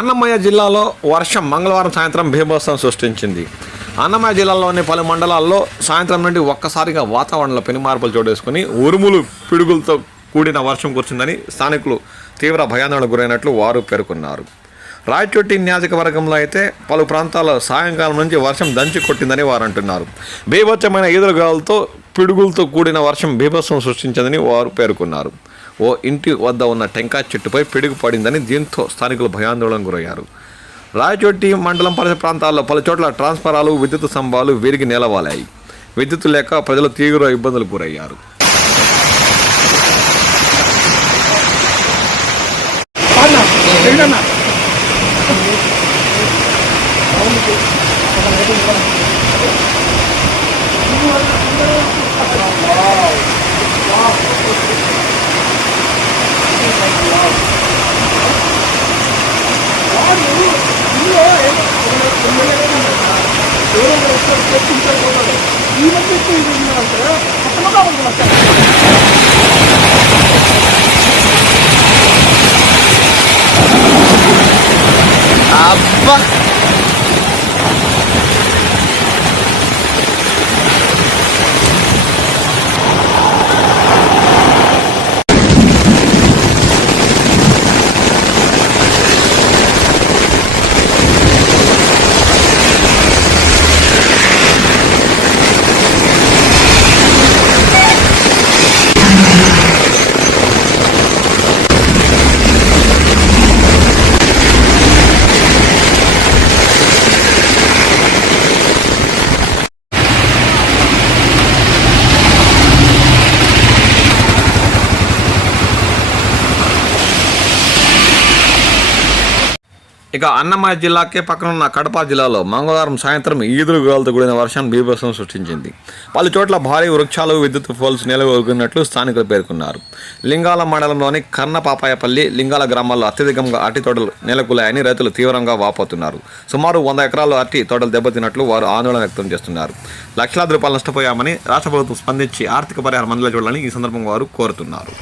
అన్నమయ్య జిల్లాలో వర్షం మంగళవారం సాయంత్రం బీభత్సం సృష్టించింది. అన్నమయ్య జిల్లాలోని పలు మండలాల్లో సాయంత్రం నుండి ఒక్కసారిగా వాతావరణంలో పెనుమార్పులు చోటేసుకుని ఉరుములు పిడుగులతో కూడిన వర్షం కురిసిందని స్థానికులు తీవ్ర భయాందోళనకు గురైనట్లు వారు పేర్కొన్నారు. రాయచోటి నియోజకవర్గంలో అయితే పలు ప్రాంతాల్లో సాయంకాలం నుంచి వర్షం దంచి కొట్టిందని వారు అంటున్నారు. బీభత్సమైన ఈదురుగాలులతో పిడుగులతో కూడిన వర్షం బీభత్సం సృష్టించిందని వారు పేర్కొన్నారు. ఓ ఇంటి వద్ద ఉన్న టెంకాయ చెట్టుపై పిడుగు పడిందని, దీంతో స్థానికులు భయాందోళనకు గురయ్యారు. రాయచోటి మండలం పరిసర ప్రాంతాల్లో పలు చోట్ల ట్రాన్స్ఫారాలు, విద్యుత్ స్తంభాలు విరిగి నేలవాలాయి. విద్యుత్ లేక ప్రజలు తీవ్ర ఇబ్బందులకు గురయ్యారు. అబ్బా ఇక అన్నమయ్య జిల్లాకే పక్కనున్న కడప జిల్లాలో మంగళవారం సాయంత్రం ఈదురుగాలులతో కూడిన వర్షం బీభత్సం సృష్టించింది. పలు చోట్ల భారీ వృక్షాలు, విద్యుత్ పోల్స్ నెలకొల్పినట్లు స్థానికులు పేర్కొన్నారు. లింగాల మండలంలోని కర్ణపాపాయపల్లి, లింగాల గ్రామాల్లో అత్యధికంగా అరటి తోటలు నెలకొల్లాయని రైతులు తీవ్రంగా వాపోతున్నారు. సుమారు 100 ఎకరాలు అరటి తోటలు దెబ్బతిన్నట్లు వారు ఆందోళన వ్యక్తం చేస్తున్నారు. లక్షలాది రూపాయలు నష్టపోయామని రాష్ట్ర ప్రభుత్వం స్పందించి ఆర్థిక పరిహారం అందేలా చూడాలని ఈ సందర్భంగా వారు కోరుతున్నారు.